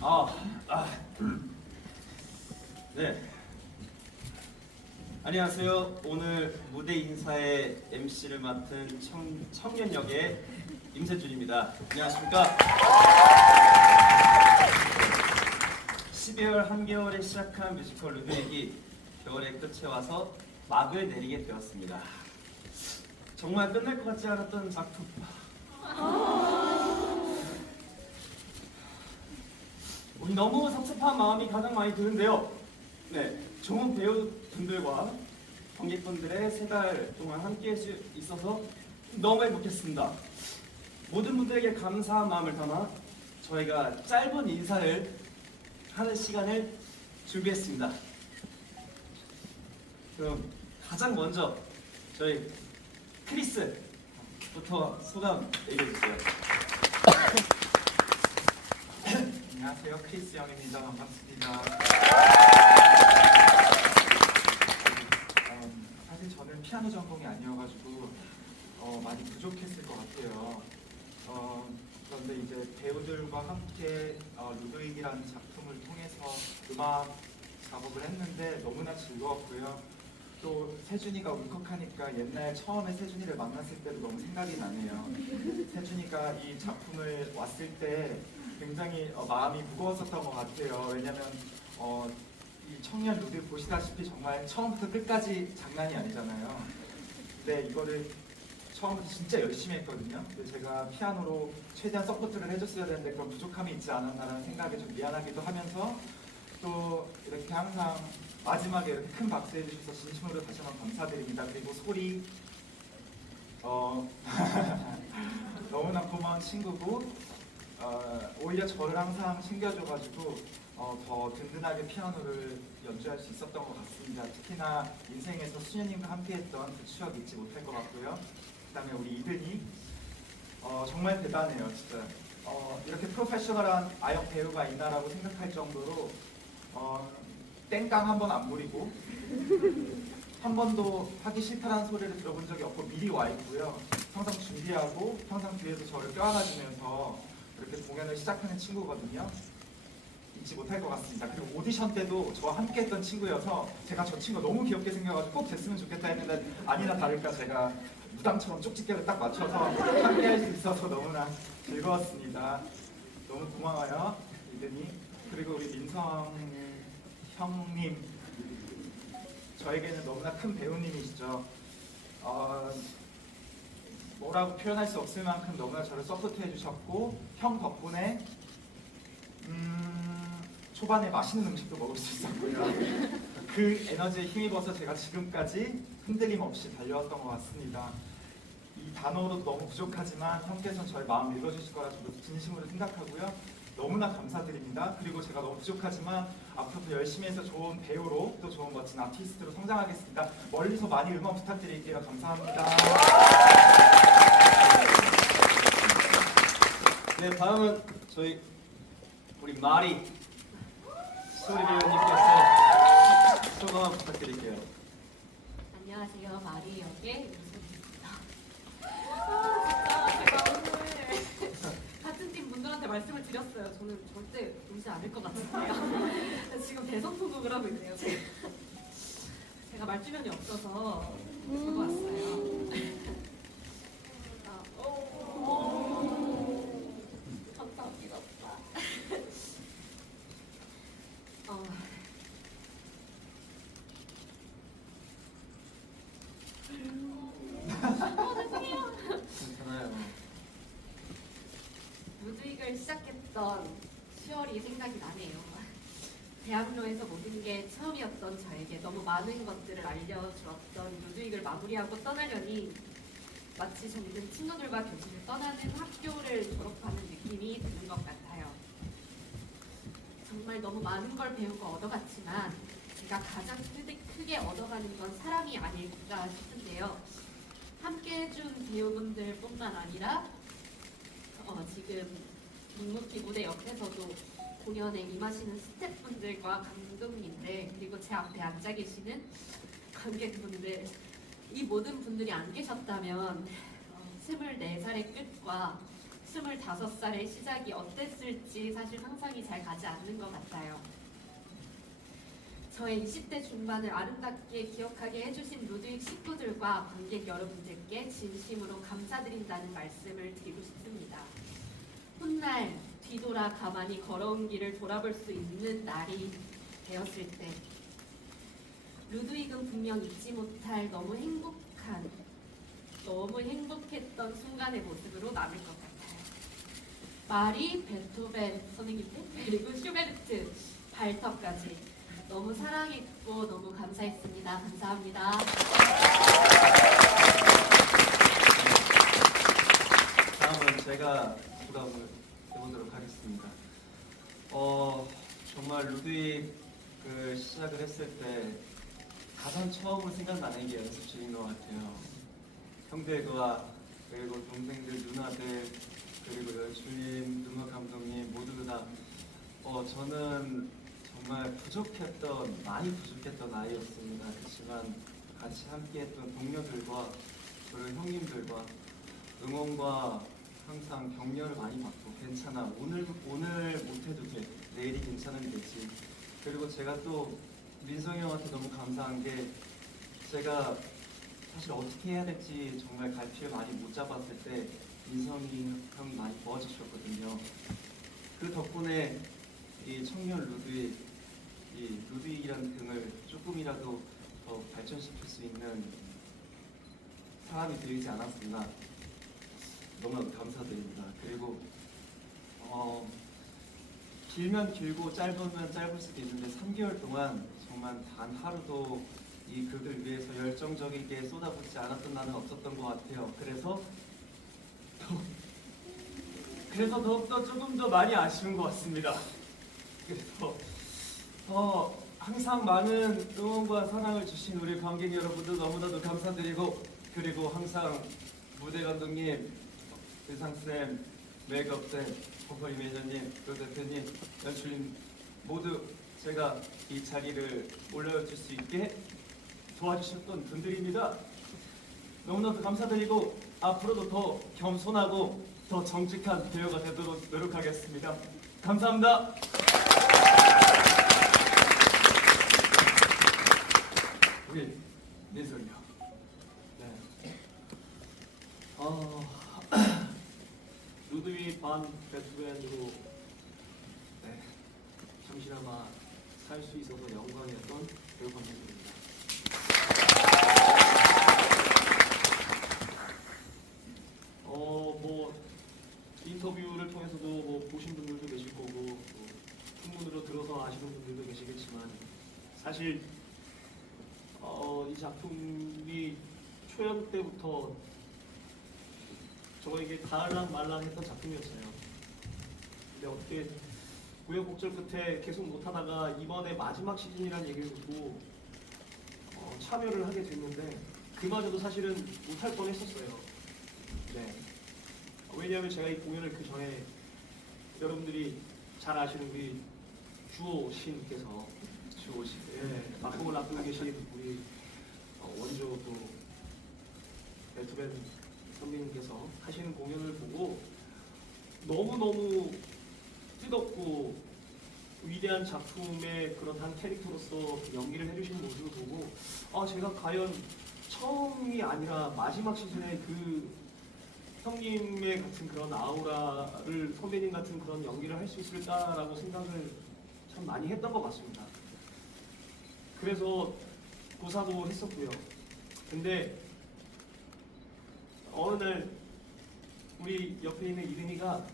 아, 아, 네. 안녕하세요. 오늘 무대 인사의 MC를 맡은 청년 역의 임세준입니다. 안녕하십니까? 12월 한겨울에 시작한 뮤지컬 루드윅이 겨울의 끝에 와서 막을 내리게 되었습니다. 정말 끝날 것 같지 않았던 작품. 우리 너무 섭섭한 마음이 가장 많이 드는데요. 네, 좋은 배우분들과 관객분들의 3달 동안 함께할 수 있어서 너무 행복했습니다. 모든 분들에게 감사한 마음을 담아 저희가 짧은 인사를 하는 시간을 준비했습니다. 그럼 가장 먼저 저희 크리스부터 소감 얘기해주세요. 안녕하세요, 크리스 형입니다. 반갑습니다. 사실 저는 피아노 전공이 아니어가지고 많이 부족했을 것 같아요. 그런데 이제 배우들과 함께 루드윅이라는 작품을 통해서 음악 작업을 했는데 너무나 즐거웠고요. 또 세준이가 울컥하니까 옛날 처음에 세준이를 만났을 때도 너무 생각이 나네요. 세준이가 이 작품을 왔을 때 굉장히 마음이 무거웠었던 것 같아요. 왜냐면 이 청년 루드 보시다시피 정말 처음부터 끝까지 장난이 아니잖아요. 근데 이거를 처음부터 진짜 열심히 했거든요. 근데 제가 피아노로 최대한 서포트를 해줬어야 되는데 그런 부족함이 있지 않았나라는 생각에 좀 미안하기도 하면서 또 이렇게 항상 마지막에 이렇게 큰 박수 해주셔서 진심으로 다시 한번 감사드립니다. 그리고 소리 너무나 고마운 친구고 오히려 저를 항상 챙겨줘가지고 더 든든하게 피아노를 연주할 수 있었던 것 같습니다. 특히나 인생에서 수녀님과 함께했던 그 추억 잊지 못할 것 같고요. 그 다음에 우리 이든이 정말 대단해요. 진짜 이렇게 프로페셔널한 아역 배우가 있나라고 생각할 정도로 땡깡 한 번 안 부리고 한 번도 하기 싫다는 소리를 들어본 적이 없고 미리 와 있고요. 항상 준비하고 항상 뒤에서 저를 껴안아주면서 이렇게 공연을 시작하는 친구거든요. 잊지 못할 것 같습니다. 그리고 오디션 때도 저와 함께 했던 친구여서 제가 저 친구 너무 귀엽게 생겨가지고 꼭 됐으면 좋겠다 했는데 아니나 다를까 제가 무당처럼 쪽집게를 딱 맞춰서 함께 할 수 있어서 너무나 즐거웠습니다. 너무 고마워요, 이든이. 그리고 우리 민성 형님, 저에게는 너무나 큰 배우님이시죠. 뭐라고 표현할 수 없을 만큼 너무나 저를 서포트 해주셨고 형 덕분에 초반에 맛있는 음식도 먹을 수 있었고요. 그 에너지에 힘입어서 제가 지금까지 흔들림 없이 달려왔던 것 같습니다. 이 단어로 너무 부족하지만 형께서는 저의 마음을 읽어주실 거라 저도 진심으로 생각하고요. 너무나 감사드립니다. 그리고 제가 너무 부족하지만 앞으로도 열심히 해서 좋은 배우로 또 좋은 멋진 아티스트로 성장하겠습니다. 멀리서 많이 응원 부탁드릴게요. 감사합니다. 네, 다음은 저희 우리 마리 소리 배우님께서 소감 부탁드릴게요. 안녕하세요. 마리 역의 유소입니다. 진짜 제가 오늘 같은 팀 분들한테 말씀을 드렸어요. 저는 절대 울지 않을 것 같은데요. 지금 대성통곡을 하고 있네요. 제가 말주변이 없어서 보고 왔어요. 감사합니다. 죄송해요. 괜찮아요. 루드윅을 시작했던 10월이 생각이 나네요. 대학로에서 모든 게 처음이었던 저에게 너무 많은 것들을 알려주었던 루드윅을 마무리하고 떠나려니 마치 저는 친구들과 교실을 떠나는 학교를 졸업하는 느낌이 드는 것 같아요. 정말 너무 많은 걸 배우고 얻어갔지만 제가 가장 크게 얻어가는 건 사랑이 아닐까 싶은데요. 함께 해준 배우분들뿐만 아니라 지금 묵묵히 무대 옆에서도 공연에 임하시는 스태프분들과 감독님들 그리고 제 앞에 앉아 계시는 관객분들 이 모든 분들이 안 계셨다면 24살의 끝과 25살의 시작이 어땠을지 사실 상상이 잘 가지 않는 것 같아요. 저의 20대 중반을 아름답게 기억하게 해주신 루드윅 식구들과 관객 여러분들께 진심으로 감사드린다는 말씀을 드리고 싶습니다. 훗날 뒤돌아 가만히 걸어온 길을 돌아볼 수 있는 날이 되었을 때 루드윅은 분명 잊지 못할 너무 행복했던 순간의 모습으로 남을 것 같아요. 마리, 베토벤 선생님들, 그리고 슈베르트, 발터까지 너무 사랑했고 너무 감사했습니다. 감사합니다. 다음은 제가 부담을 해보도록 하겠습니다. 정말 루드윅 시작을 했을 때 가장 처음으로 생각나는 게 연습실인 것 같아요. 형들과 그리고 동생들, 누나들, 그리고 연출님, 눈물 감독님 모두 다 저는 정말 많이 부족했던 아이였습니다. 그렇지만 같이 함께했던 동료들과 그리고 형님들과 응원과 항상 격려를 많이 받고 괜찮아, 오늘 못해도 돼, 내일이 괜찮으면 되지. 그리고 제가 또 민성이 형한테 너무 감사한 게 제가 사실 어떻게 해야 될지 정말 갈피를 많이 못 잡았을 때 민성이 형이 많이 도와주셨거든요. 그 덕분에 이 청년 루드윅이라는 등을 조금이라도 더 발전시킬 수 있는 사람이 되지 않았습니다. 너무 감사드립니다. 그리고 길면 길고 짧으면 짧을 수도 있는데 3개월 동안 정말 단 하루도 이 극을 위해서 열정적이게 쏟아붓지 않았던 날은 없었던 것 같아요. 그래서 더욱더 조금 더 많이 아쉬운 것 같습니다. 그래서 항상 많은 응원과 사랑을 주신 우리 관객 여러분들 너무나도 감사드리고, 그리고 항상 무대 감독님, 의상쌤, 메이크업쌤, 보컬 매니저님, 또 대표님, 연출님 모두 제가 이 자리를 올려줄 수 있게 도와주셨던 분들입니다. 너무나도 감사드리고 앞으로도 더 겸손하고 더 정직한 배우가 되도록 노력하겠습니다. 감사합니다. 우리 민성이요. 네. 루드윅 반 베토벤으로 잠시나마 살 수 있어서 영광이었던 배우 감독입니다. 뭐 인터뷰를 통해서도 뭐 보신 분들도 계실 거고 또 풍문으로 들어서 아시는 분들도 계시겠지만 사실 이 작품이 초연 때부터 저에게 닿을랑 말랑했던 작품이었어요. 근데 어떻게 우여곡절 끝에 계속 못하다가 이번에 마지막 시즌이라는 얘기를 듣고 참여를 하게 됐는데 그마저도 사실은 못할 뻔했었어요. 네. 왜냐하면 제가 이 공연을 그 전에 여러분들이 잘 아시는 우리 주호 신께서 막공을 앞두고 계신 우리 원조 또 베토벤 선배님께서 하시는 공연을 보고 너무너무 뜨겁고 위대한 작품의 그런 한 캐릭터로서 연기를 해주시는 모습을 보고 제가 과연 처음이 아니라 마지막 시즌에 그 형님의 같은 그런 아우라를 선배님 같은 그런 연기를 할 수 있을까라고 생각을 참 많이 했던 것 같습니다. 그래서 고사도 했었고요. 근데 어느 날 우리 옆에 있는 이든이가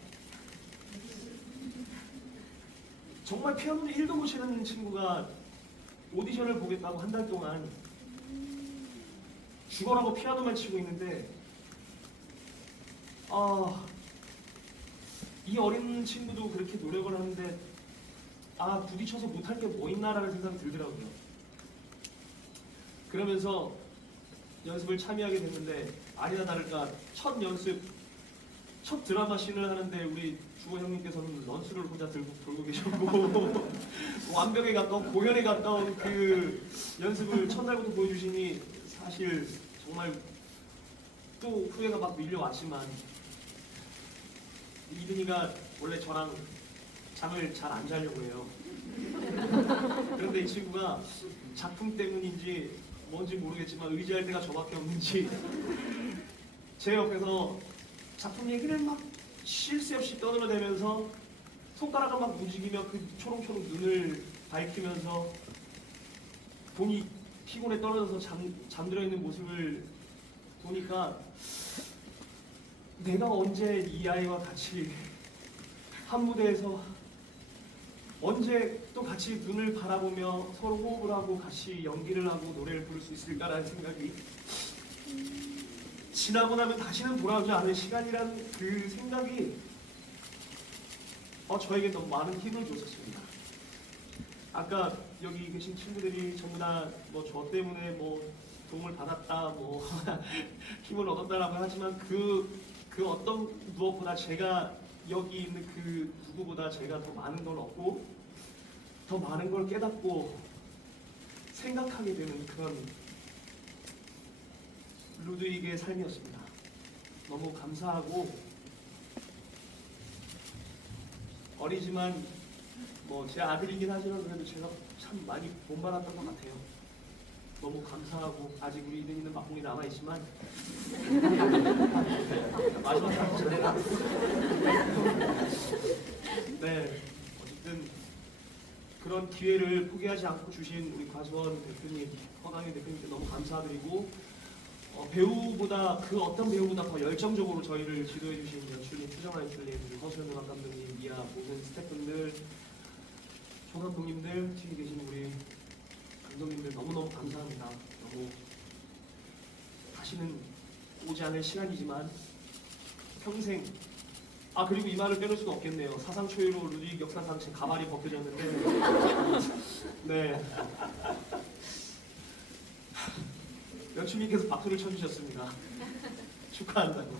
정말 피아노를 1도 못 치는 친구가 오디션을 보겠다고 한 달 동안 죽어라고 피아노만 치고 있는데 이 어린 친구도 그렇게 노력을 하는데 부딪혀서 못할 게 뭐 있나라는 생각이 들더라고요. 그러면서 연습을 참여하게 됐는데 아니나 다를까 첫 드라마 씬을 하는데 우리 주호 형님께서는 런스를 혼자 돌고 계셨고 완벽에 가까운 공연에 가까운 그 연습을 첫날부터 보여주시니 사실 정말 또 후회가 막 밀려왔지만 이든이가 원래 저랑 잠을 잘 안 자려고 해요. 그런데 이 친구가 작품 때문인지 뭔지 모르겠지만 의지할 때가 저밖에 없는지 제 옆에서 작품 얘기를 막 쉴 새 없이 떠들어대면서 손가락을 막 움직이며 그 초롱초롱 눈을 밝히면서 본이 피곤에 떨어져서 잠들어 있는 모습을 보니까 내가 언제 이 아이와 같이 한 무대에서 언제 또 같이 눈을 바라보며 서로 호흡을 하고 같이 연기를 하고 노래를 부를 수 있을까라는 생각이 지나고 나면 다시는 돌아오지 않을 시간이라는 그 생각이 저에게 너무 많은 힘을 줬었습니다. 아까 여기 계신 친구들이 전부 다 뭐 저 때문에 뭐 도움을 받았다, 뭐 힘을 얻었다라고 하지만 그 어떤 무엇보다 제가 여기 있는 그 누구보다 제가 더 많은 걸 얻고 더 많은 걸 깨닫고 생각하게 되는 그런 루드윅의 삶이었습니다. 너무 감사하고 어리지만 뭐 제 아들이긴 하지만 그래도 제가 참 많이 본받았던 것 같아요. 너무 감사하고 아직 우리 이든이는 막공이 남아있지만 마지막 작전에 네, 어쨌든 그런 기회를 포기하지 않고 주신 우리 과수원 대표님, 허강희 대표님께 너무 감사드리고 배우보다 그 어떤 배우보다 더 열정적으로 저희를 지도해 주신 연출님, 추정환 연출님, 그리고 허수연 음악 감독님, 미아 모든 스태프분들, 조 감독님들, 뒤에 계신 우리 감독님들 너무너무 감사합니다. 너무 다시는 오지 않을 시간이지만 평생 그리고 이 말을 빼놓을 수가 없겠네요. 사상 초유로 루드윅 역사상 제 가발이 벗겨졌는데 네. 연출님께서 박수를 쳐주셨습니다. 축하한다고.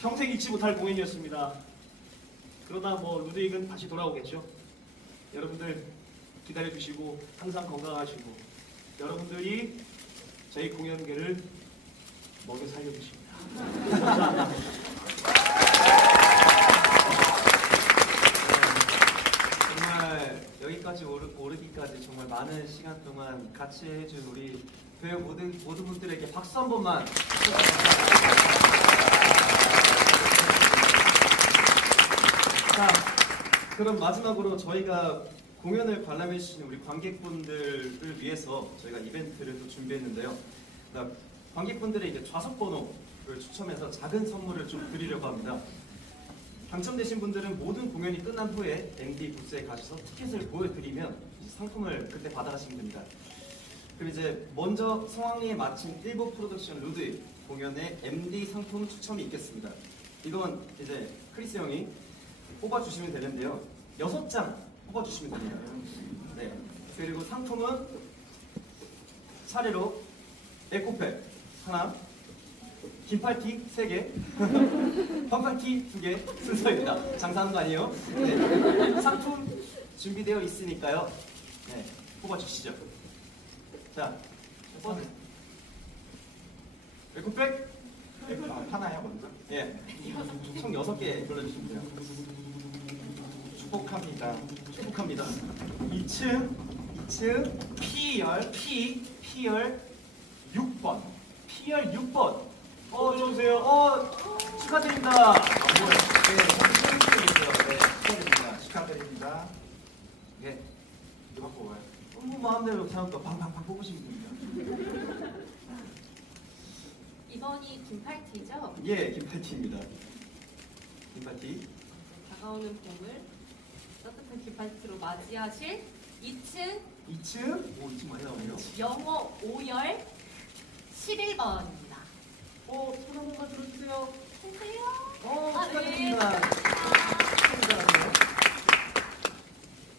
평생 잊지 못할 공연이었습니다. 그러나 뭐 루드윅은 다시 돌아오겠죠. 여러분들 기다려주시고 항상 건강하시고 여러분들이 저희 공연계를 먹여 살려주십니다. 감사합니다. 정말 여기까지 오르기까지 정말 많은 시간 동안 같이 해준 우리 배우 모든 분들에게 박수 한 번만. 자, 그럼 마지막으로 저희가 공연을 관람해 주신 우리 관객분들을 위해서 저희가 이벤트를 또 준비했는데요. 관객분들의 이제 좌석 번호를 추첨해서 작은 선물을 좀 드리려고 합니다. 당첨되신 분들은 모든 공연이 끝난 후에 MD 부스에 가셔서 티켓을 보여드리면 상품을 그때 받아가시면 됩니다. 그리고 이제 먼저 성황리에 마친 1부 프로덕션 루드윅 공연의 MD 상품 추첨이 있겠습니다. 이건 이제 크리스 형이 뽑아주시면 되는데요. 6장 뽑아주시면 됩니다. 네. 그리고 상품은 차례로 에코백 하나, 긴팔티 3개, 반팔티 2개 순서입니다. 장사하는 거 아니에요? 네. 상품 준비되어 있으니까요. 네, 뽑아주시죠. 자, 에코백 하나요 먼저? 예, 총 6개 골라주시면 돼요. 축복합니다. 축복합니다. 2층 P열 6번. P열 6번. 들어오세요. 축하드립니다. 네, 축하드립니다. 축하드립니다. 네, 누가 뽑아요? 뭐 마음대로 그냥 또 방방방 뽑으시면 됩니다. 이번이 긴팔티죠? 예, 김파티입니다. 김파티. 다가오는 봄을 따뜻한 긴팔티로 맞이하실 2층 2층. 2층 많이 나오네요. 영어 5열 11번입니다. 손 한 번만 들어주세요. 보세요. 축하드립니다. 네. 축하드립니다.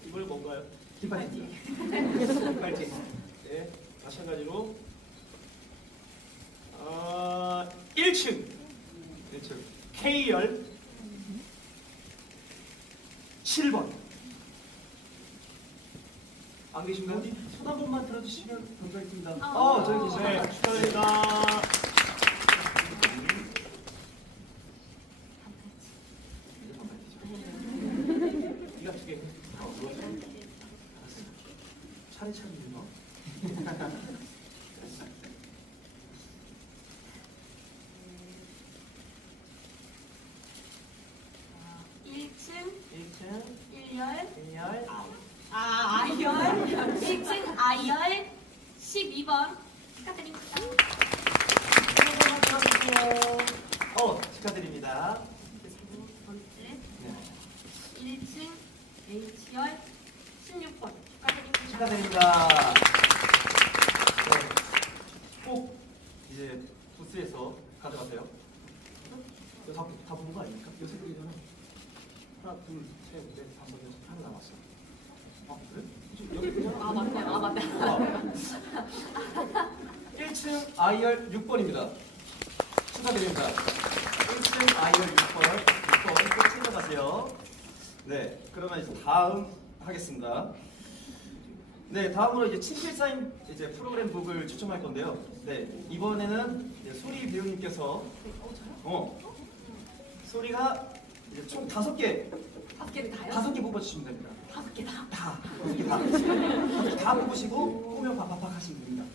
이번에 뭔가요? 김파티. 빨리. 네, 마찬가지로 1층 1층. K열 7번. 안 계신가요? 손 한 번만 들어주시면 감사하겠습니다. 저기 계시네요. 네, 축하드립니다. 차례차례군요. 1층 1층 1열 1열 아이열 1층 아이열 12번 축하드립니다. 축하드립니다. 두 번째 네. 1층 H열 16번 축하드립니다. 축하드립니다. 네. 꼭 이제 부스에서 가져가세요. 다 본 거 아닙니까? 요새 그리잖아. 하나, 둘, 셋, 넷, 다섯, 여섯, 하나 남았어. 아, 그래? 여기 그잖아. 아 맞네, 아 맞네. 1층 아이열 6번입니다. 축하드립니다. 1층 아이열 6번 꼭 챙겨가세요. 네, 그러면 이제 다음 하겠습니다. 네, 다음으로 이제 친필 사인 이제 프로그램 북을 추첨할 건데요. 네, 이번에는 이제 소리 배우님께서 소리가 이제 총 5개, 5개를 다요? 5개 뽑아주시면 됩니다. 5개 다? 다, 5개 다. 5개 다 뽑으시고 꾸며 팍팍팍 하시면 됩니다.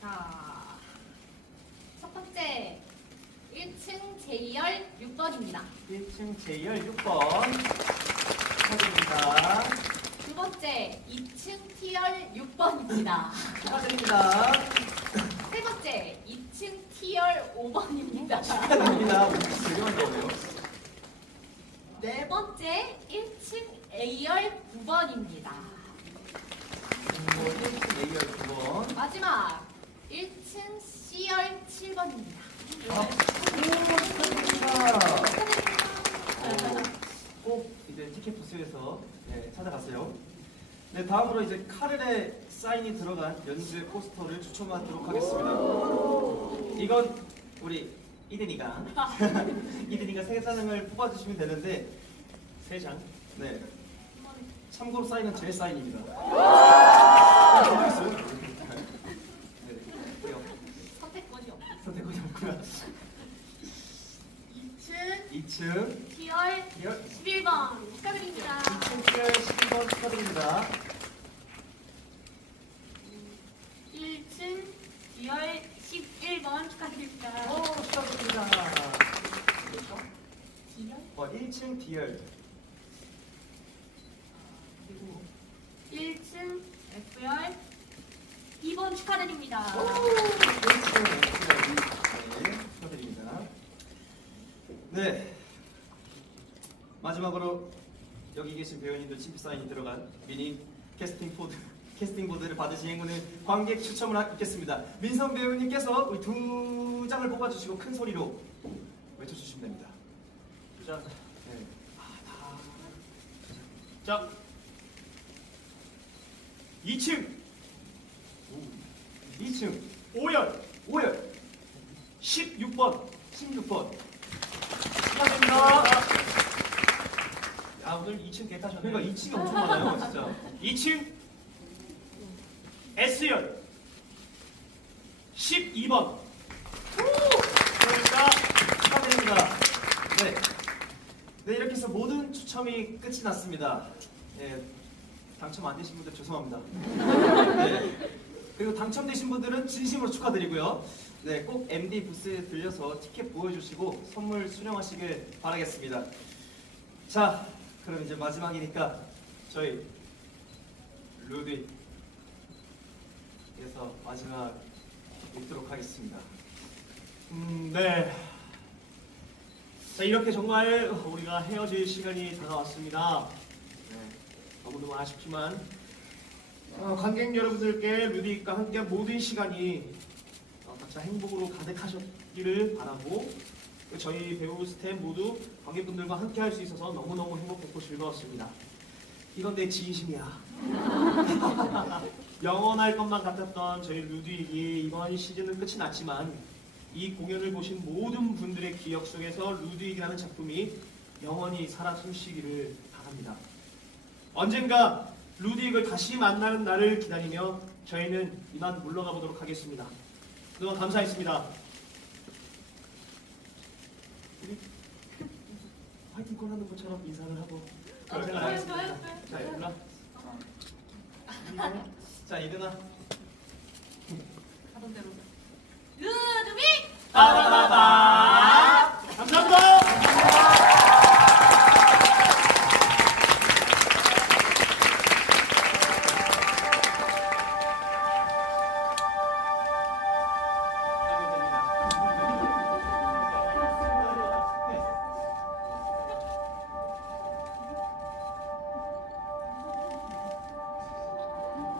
자, 첫 번째 1층 J열 6번입니다. 1층 J열 6번 축하드립니다. 두 번째 2층 T열 6번입니다. 축하드립니다. 세 번째 2층 T열 5번입니다. 축하드립니다. 되게 많이 나오네요. 네 번째 1층 A열 9번입니다. 1층 A열 9번. 마지막 1층 C열 7번입니다. 축하드립니다. 꼭 이제 티켓 부스에서 찾아가세요. 네, 다음으로 이제 카를의 사인이 들어간 연주회 포스터를 추첨하도록 하겠습니다. 이건 우리 이든이가 이든이가 3장을 뽑아주시면 되는데 3장. 네, 참고로 사인은 제 사인입니다. 어디 있어요? 네, 그래요. 선택권이 없고 선택권이 없고요. 2층 2층 T열 11번 축하드립니다. 2층 T열 12번 축하드립니다. 1층 T열 11번 축하드립니다. 축하드립니다. T열? 1층 D열 그리고 1층 F열 2번 축하드립니다. 1층 네, 축하드립니다. 네, 마지막으로 여기 계신 배우님들 친필 사인이 들어간 미니 캐스팅 보드를 받으신 행운을 관객 추첨을 있겠습니다. 민선 배우님께서 우리 2장을 뽑아주시고 큰 소리로 외쳐주시면 됩니다. 자, 네. 자, 2층 2층 5열 5열 16번 16번 축하드립니다. 야, 오늘 2층 개 타셨네. 그러니까 2층이 엄청 많아요 진짜. 2층 S열 12번. 그러니까 축하드립니다. 네. 네, 이렇게 해서 모든 추첨이 끝이 났습니다. 예, 당첨 안 되신 분들 죄송합니다. 네. 그리고 당첨되신 분들은 진심으로 축하드리고요. 네, 꼭 MD 부스에 들려서 티켓 보여주시고 선물 수령하시길 바라겠습니다. 자, 그럼 이제 마지막이니까 저희 루디에서 마지막 읽도록 하겠습니다. 네. 자, 이렇게 정말 우리가 헤어질 시간이 다가왔습니다. 네, 너무너무 아쉽지만 관객 여러분들께 루디과 함께한 모든 시간이 각자 행복으로 가득하셨기를 바라고 저희 배우 스태프 모두 관객분들과 함께할 수 있어서 너무너무 행복했고 즐거웠습니다. 이건 내 진심이야. 영원할 것만 같았던 저희 루드윅이 이번 시즌은 끝이 났지만 이 공연을 보신 모든 분들의 기억 속에서 루드윅이라는 작품이 영원히 살아 숨쉬기를 바랍니다. 언젠가 루드윅을 다시 만나는 날을 기다리며 저희는 이만 물러가 보도록 하겠습니다. 그동안 감사했습니다. 화이팅! 프로토콜 하는 것처럼 인사를 하고 좋아요, 생각하겠습니다. 좋아요, 자, 좋아요. 일어나. 자, 일어나. 하던 대로. 으르미! 빠바바바.